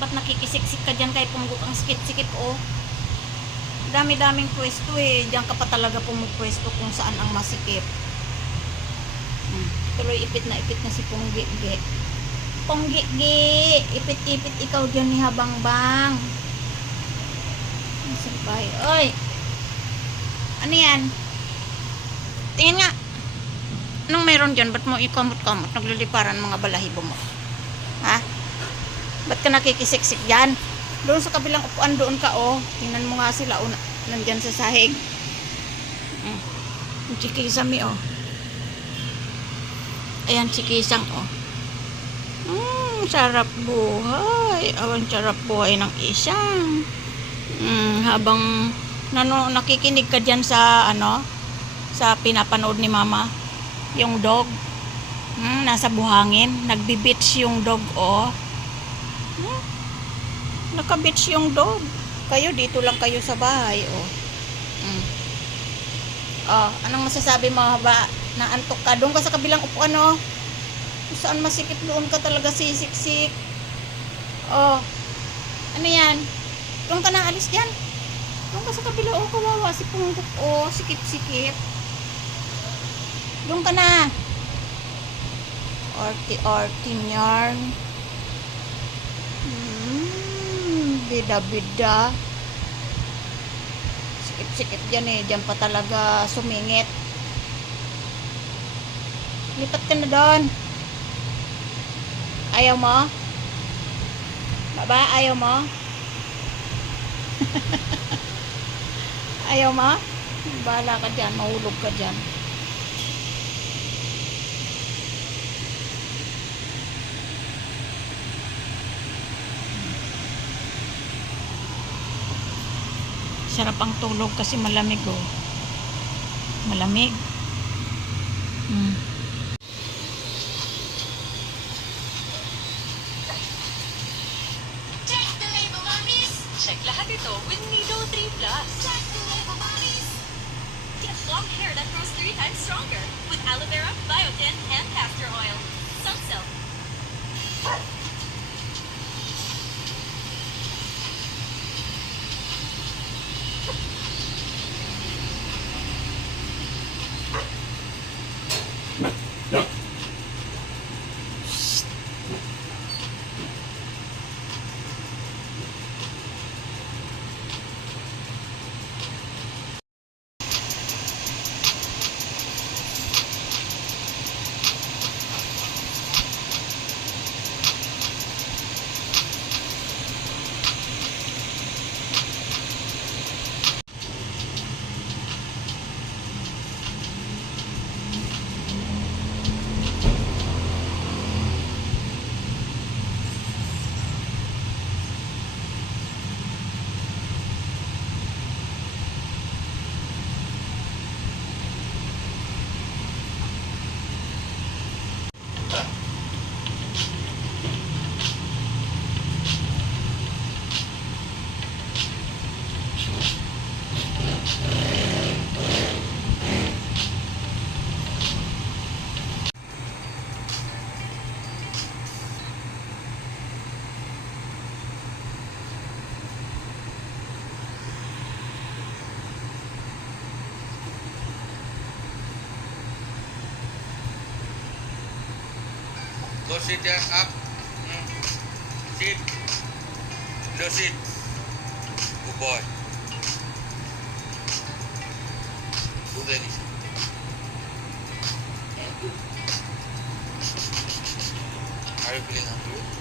ba't nakikisiksik ka dyan kay Punggok ang sikip-sikip oh. Dami-daming pwesto eh. Diyan ka pa talaga pumupwesto kung saan ang masikip. Tuloy ipit na si Punggi. Punggi, ipit-ipit ikaw dyan ni Habangbang. Sabay. Oy! Ano yan? Tingin nga. Anong meron dyan? Ba't mo ikamot-kamot? Nagliliparan mga balahibo mo. Ha? Ba't ka nakikisiksik dyan? Doon sa kabilang upuan, doon ka oh. Tingnan mo nga sila oh. Nandyan sa sahig. Yung chikisami oh. Ayan, chikisang oh. Sarap buhay. Awan, sarap buhay ng isang. Habang nakikinig ka dyan sa ano, sa pinapanood ni mama, yung dog, nasa buhangin, nagbibitch yung dog oh. Nakabitch yung dog. Kayo dito lang kayo sa bahay oh. Oh, anong masasabi mo ba? Naantok ka? Doon ka sa kabilang upuan oh. Saan masikip, doon ka talaga sisiksik. Oh. Ano yan? Doon ka na, alis dyan. Doon ka sa kabila oh, kawawa si Punggok oh, sikip-sikip. Doon ka na. Arty-arty yarn. Bida-bida. Sikip-sikip dyan eh. Dyan pa talaga sumingit. Lipat ka na doon. Ayaw mo? Baba, ayaw mo? Ayaw mo? Bahala ka dyan. Mahulog ka dyan. Sarap ang tulog kasi malamig oh. Malamig. Check the label, mommies! Check lahat ito with Nido 3 Plus. Check the label, mommies! Get long hair that grows 3 times stronger with aloe vera, biotin, and castor oil. Sunsilk. Go sit there, up. Sit. Go sit. Good boy. Do this. Are you feeling hungry?